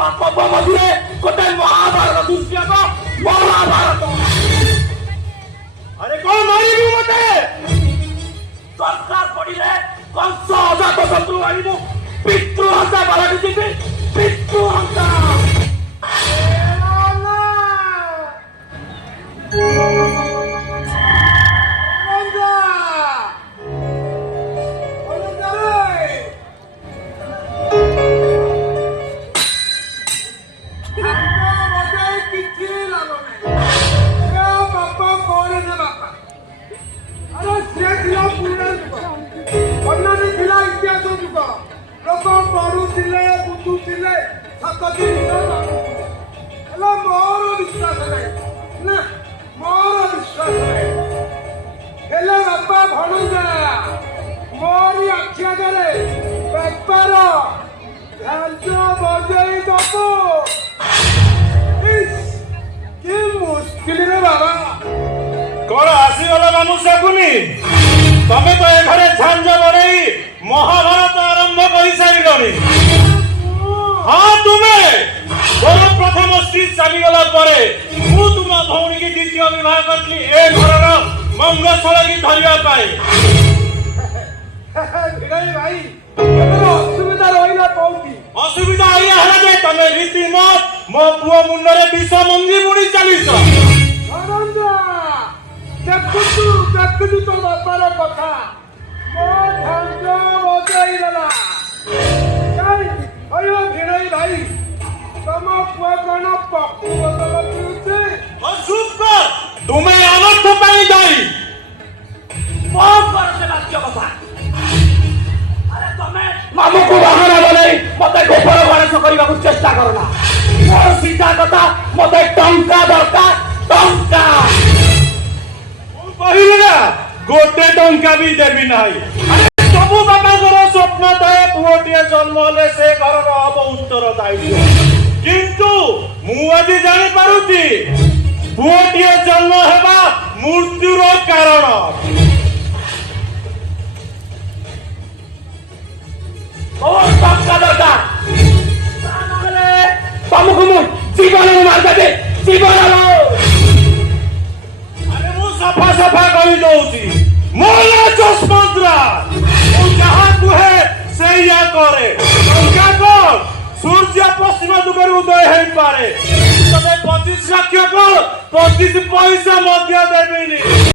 ପାପ ମଝିରେ ଗୋଟେ ମହାଭାରତ ଦୁଷ୍ୟକ ମହାଭାରତ। ଆରେ କଣ ମାରିବୁ ମତେ? ଦରକାର ପଡ଼ିଲେ କଂସ ଅଜାତ ଶତ୍ରୁ ଆଣିବୁ, ପିତୃହତ୍ୟା ପାଲଟିଯିବି, ପିତୃହତ୍ୟା। कौन आसीगला मानुषा कुनी तमे तो ए घरे झांझ बड़ई महाभारत आरंभ करि सारिलनी। हां तुमे प्रथम स्त्री चली गला परे मु तुम भौणी की द्वितीय विवाह करली ए घरर मंगलस्थल की धरिया पाए। भिड़ाई भाई असुविधा रहिला कोठी? असुविधा आइया हला जे तमे रीति मत मो पुओ मुंडरे विष मंगी मुड़ी चलीस। देखु तो बापार कथा मो झांझ बजाई गला। अयो भिड़ाई भाई तम पुआ कौन पक्कू बदल पिउछे? चुप कर तुमे अनर्थ पाई दाई कौन करते राज्य कथा? अरे तमे मामुको बाहर बोले मते गोबर गणेश करबा चेष्टा करना। मोर सीधा कथा मते टंका दरकार, टंका। कहिले ना गोटे टंका भी देबी नाही। अरे सब बाबा घर स्वप्न थाए पुओटिए जन्म होले से घर हब उत्तरदायी, किंतु मु आज जानि पारुती पुओटिए जन्म हेबा मृत्युर कारण। और टंका दरकार तुमको मु जीवन मार दे, जीवन सफा सफा कही दउची मोला चश्मद्रा मु जहा कुहे सेया करे। टंका कर सूर्य पश्चिम दिगरु उदय हेई पारे तते 25 लाख को 25 पैसा मध्य देबिनी।